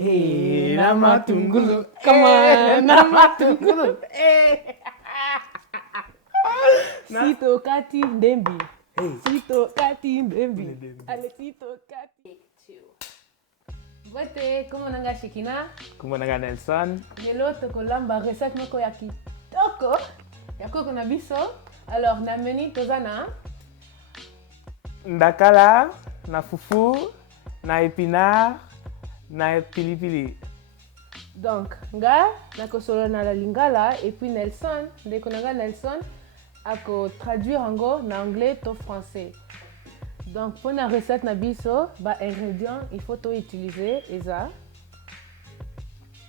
Hey, na matungulu. Come on, na matungulu. Hey. Sito kati ndembi. Hey. Sito kati ndembi. Ale sito kati. Bote, como nanga Kinah? Como nanga Nelson? Lelo tokolamba recette moko ya kitoko. Ya koko na biso. Alors, na meni tozana ndakala, na FUFU, na epinards, na pili-pili. Donc, nga nakosolo na la Lingala et puis Nelson, ndeko nanga Nelson ako traduire ango na anglais to français. Donc, pour la recette na biso, ba ingrédients, il faut to utiliser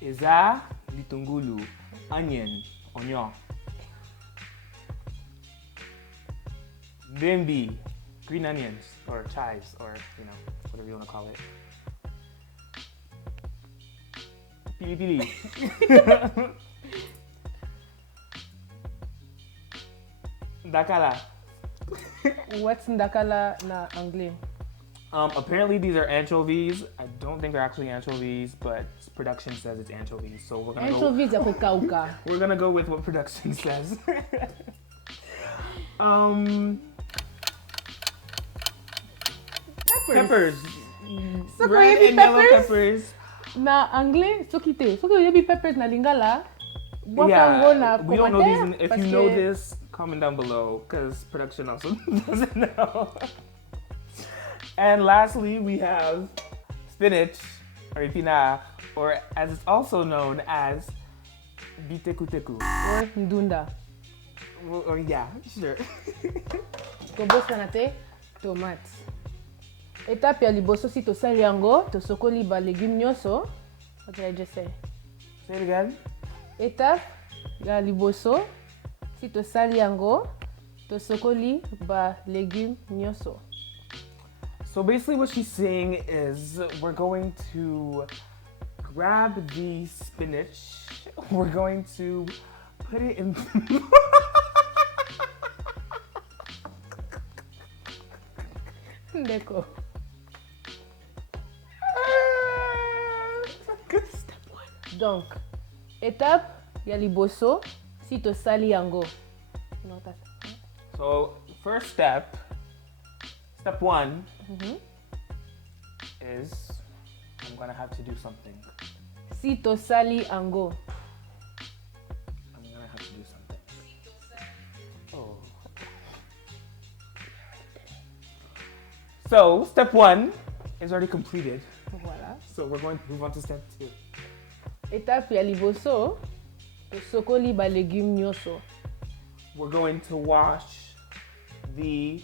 Eza litungulu, onion. Ndembi, green onions or chives or whatever you want to call it. Pili-pili. Ndakala. What's ndakala na anglais? Apparently these are anchovies. I don't think they're actually anchovies, but production says it's anchovies. So we're gonna anchovies ya kukauka. We're gonna go with what production says. Peppers. So red and yellow peppers. Na anglais, so you be peppers na Lingala. Yeah, we don't know these. If you know this, comment down below, because production also doesn't know. And lastly, we have spinach, or epinards, or as it's also known as bitekuteku. Or ndunda. Or yeah, sure. Kobos kanate, tomates. Étape ya liboso si tosali yango, tosokoli ba legumes nyonso. What did I just say? Say it again. Étape ya liboso si tosali yango, tosokoli ba legumes nyonso. So basically what she's saying is we're going to grab the spinach, we're going to put it in Ndeko. Step one. Donc, étape ya liboso si tosali yango. So first step one is I'm gonna have to do something. Si tosali yango. I'm gonna have to do something. Oh. So step one is already completed. Voilà. So we're going to move on to step two. Étape ya liboso tosokoli ba legumes nyonso. We're going to wash the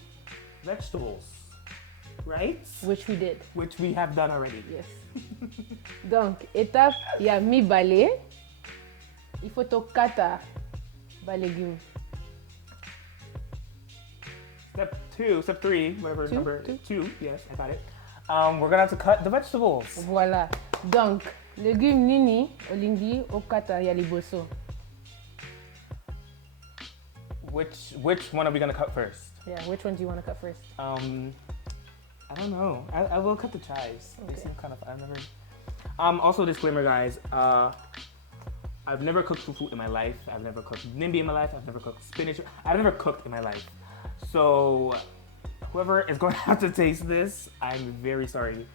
vegetables, right? Which we did. Which we have done already. Yes. Donc, étape ya mibale, il faut tokata ba legumes. Step three, whatever number two, yes, I got it. We're gonna have to cut the vegetables. Voilà. Donc, legumes nini olingi okata ya liboso. Which one are we gonna cut first? Yeah, which one do you want to cut first? I don't know. I will cut the chives. Okay. They seem kind of. I've never. Also, disclaimer, guys. I've never cooked fufu in my life. I've never cooked ndembi in my life. I've never cooked spinach. I've never cooked in my life. So, whoever is going to have to taste this, I'm very sorry,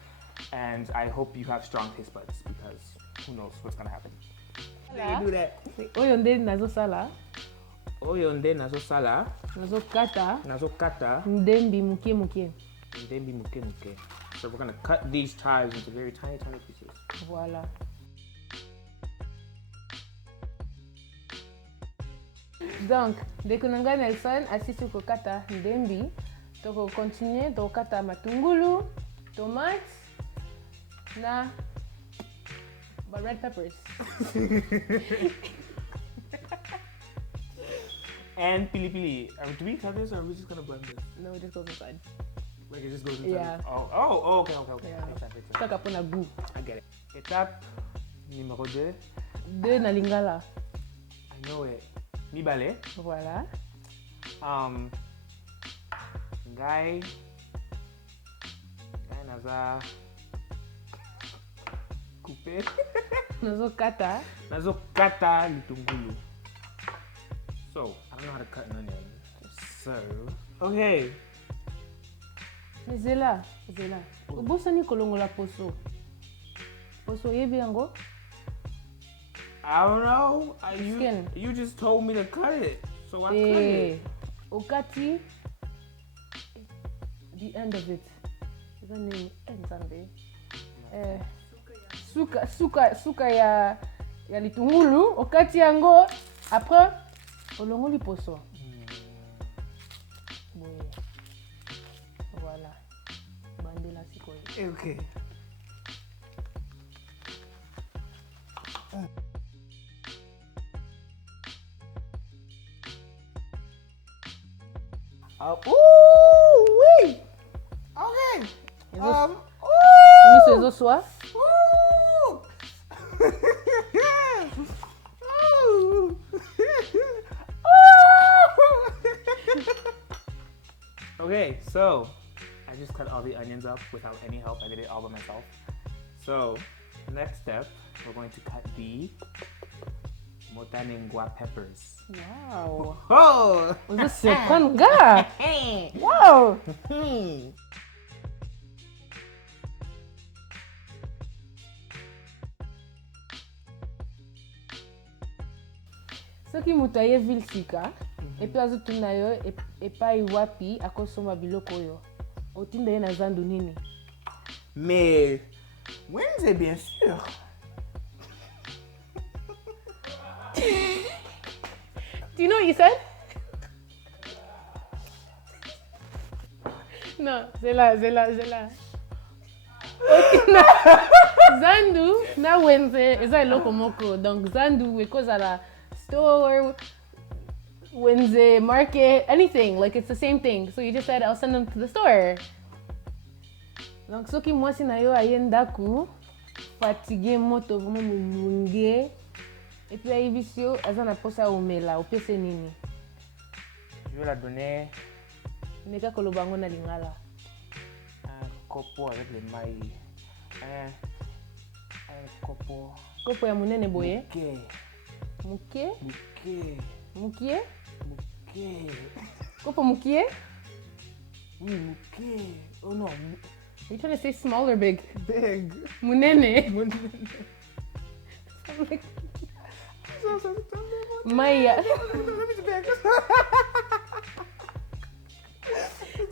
and I hope you have strong taste buds because who knows what's gonna happen. Voilà. Do that. Oyo nde nazosala. Oyo nde nazosala. Nazokata. Ndembi muke muke. Ndembi muke muke. So we're gonna cut these chives into very tiny pieces. Voilà. Donc, deko nanga Nelson asisi kokata ndembi, toko continuer tokata matungulu, tomates na red peppers. And pili-pili. Do we cut this or are we just gonna blend this? No, it just goes inside. Like it just goes inside? Yeah. Oh, okay. Yeah. Makes sense. Saka po na goût. I get it. Étape numéro 2. 2 na Lingala. I know it. Mibale. Voilà. Guy naza couper. Nazokata. Nazokata litungulu. So, I don't know how to cut an onion. So, okay. Zela. Ubosani kolongola poso. Poso yebi yango? I don't know. Skin. You just told me to cut it. So I cut it. Okati. The end of it. The name Nzambe. Suka ya litungulu. Okati yango. Après, olongoli poso. Voilà. Bandela sikoyo. Okay. Ooh, wait. Okay. Miso ezosoa. Okay, so I just cut all the onions up without any help. I did it all by myself. So next step, we're going to cut the motane ngwa peppers. Wow. Oh! Uzo second ga. Wow. Soki mutu aye ville sika, epi azotuna yo epai wapi akosomba biloko oyo. Otinda ye na zando nini? Mais wenze bien sûr. Do you know what you said? No, zela. Zandu na wenze eza eloko moko. Donc zandu wekoza la store, wenze market, anything. Like it's the same thing. So you just said I'll send them to the store. Donc soki mwasi na yo aye ndaku, fatigue moto vraiment mulunge. Et puis aibisio azana posa omela opese nini? Je vais la donner Neka kolobango na lingala. un copeau avec le maïs. Un copeau. Kopo ya munene boye. Muke. Mukie? Muke. Kopo mukie? Oui, muke. Oh non. Are you trying to say small or big? Big. Munene. I'm like, Maya.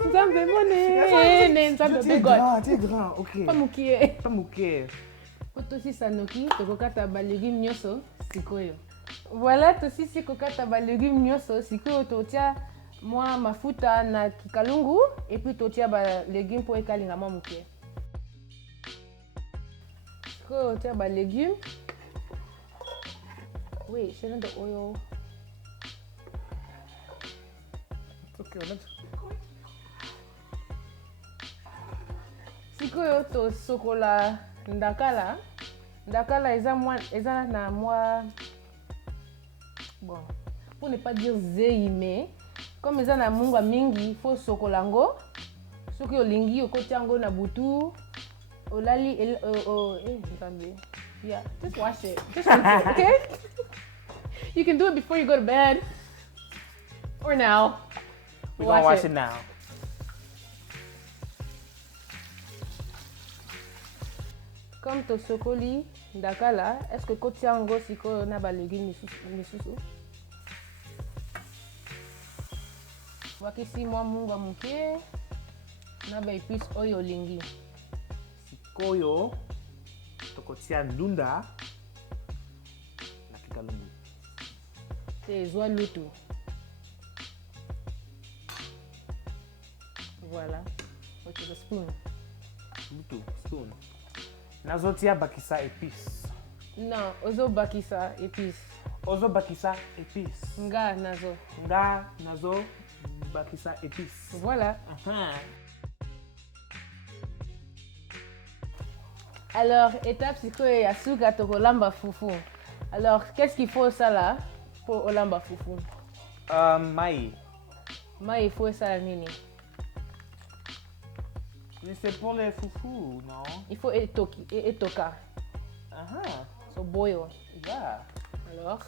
Nzambe monene. Nzambe God. C'est grand, ok. Pas mukie. Pas muke. Tosi sanoki, tokokata ba legumes nyoso sikoyo. Voilà, tosi si kokata ba legumes nyoso sikoyo totia mwa mafuta na kikalungu et puis totia ba legumes po ekalinga mwa muke. Sikoyo totia ba legumes. Wait, shouldn't the oil? Okay, let's... Sikoyo to sokola ndakala. Ndakala eza na mwa bon, pour ne pas dire zeime, comme eza na mungwa mingi, il faut sokolango. Soki olingi okotiango na butu, olali nzambe. Yeah, just wash it. Just rinse it, okay? You can do it before you go to bed. Or now. We're gonna wash it now. Comme to sokoli ndakala, est-ce que kotiango siko na ba legumes misusu? Wakisi mwa mungwa muke na ba épices oyo lingi. Sikoyo tokotia ndunda na kikalungu. C'est zwa lutu. Voilà. With a spoon. Lutu, spoon. Nazotia bakisa épices. Non, ozo bakisa épices. Ozo bakisa épices. Nga nazo. Nga nazo bakisa épices. Voilà. Uh-huh. Alors, étape siko ya suka to olamba fufu. Alors, qu'est-ce qu'il faut ça là pour olamba fufu? Maï. Maï, il faut ça nini? Mais c'est pour les foufous, non? Il faut etoka. So boil. Yeah. Alors,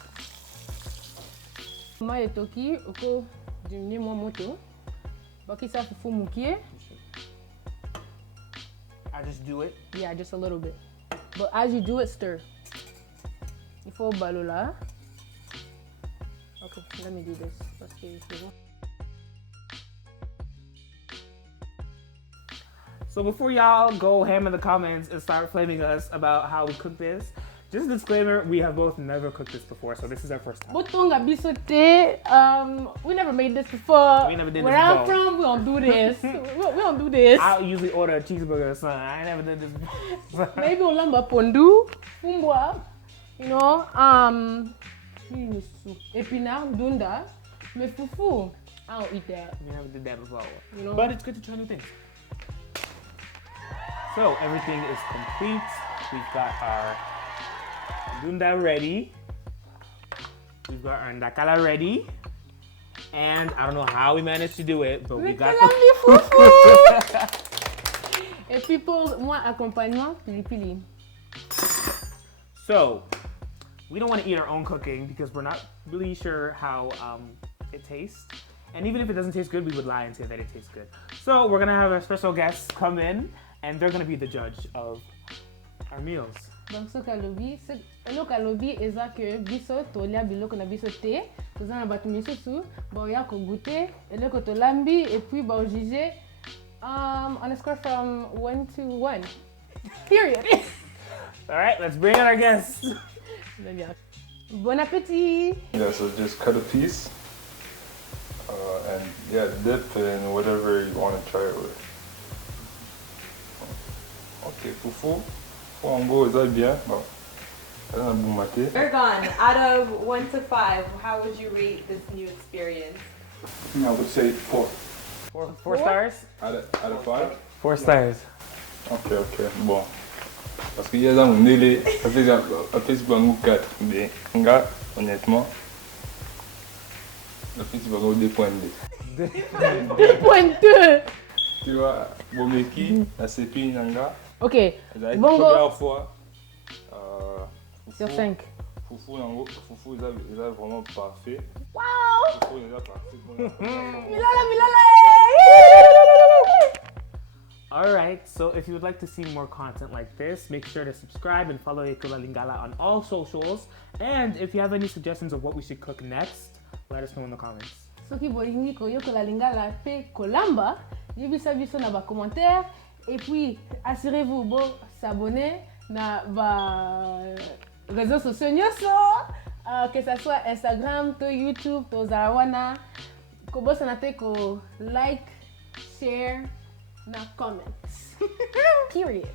moi et Toki, oko diminuer mon moto. Baki sa fufu muke. I just do it. Yeah, just a little bit. But as you do it, stir. Il faut balola. Okay, let me do this. Parce que So before y'all go ham in the comments and start flaming us about how we cook this, just a disclaimer, we have both never cooked this before, so this is our first time. Botonga bisote. We never made this before. We never did this Where I'm before. from, we don't do this. we don't do this. I usually order a cheeseburger or something. I ain't never did this before. Maybe olamba pondu, fumbwa, you know, epinards, ndunda, mais fufu, I don't eat that. We never did that before. You know? But it's good to try new things. So everything is complete. We've got our ndunda ready. We've got our ndakala ready. And I don't know how we managed to do it, but we got the fufu. Et puis pour moi, accompagnement, pili-pili. So, we don't want to eat our own cooking because we're not really sure how it tastes. And even if it doesn't taste good, we would lie and say that it tastes good. So we're gonna have our special guests come in and they're gonna be the judge of our meals. Donc ce kalobi, est ça que biso tolia biloko na biso te, toza na batu misusu, ba ya ko goûter, eloko to lambi et puis ba juger on a score from 1 to 1. Period. All right, let's bring in our guests. Bon appétit. Yeah, so just cut a piece and yeah, dip in whatever you want to try it with. Ok, fufu. Fufu, is that bien? Bon. Ergün, out of 1 to 5, how would you rate this new experience? I would say 4. Four stars? Out of 5? 4 stars. Ok, bon. Parce qu'il y a un délai, ça fait 4. Mais, honnêtement, ça fait 2.2. 2.2. Tu vois, Bomeki, la CP Nanga. Ok, La bongo. première fois, Sur 5. Fufu, il est vraiment parfait. Wow! Fufu, il est parfait. Milala! Alright, so if you would like to see more content like this, make sure to subscribe and follow Yekola Lingala on all socials. And if you have any suggestions of what we should cook next, let us know in the comments. Soki bolingi ko Yekola Lingala pe kolamba, yebisa biso na ba commentaire et puis assurez-vous bon s'abonner na ba réseaux sociaux nyonso, que ça soit Instagram, to YouTube, to Zarawana, ko bosa na te ko like, share, na comments. Period.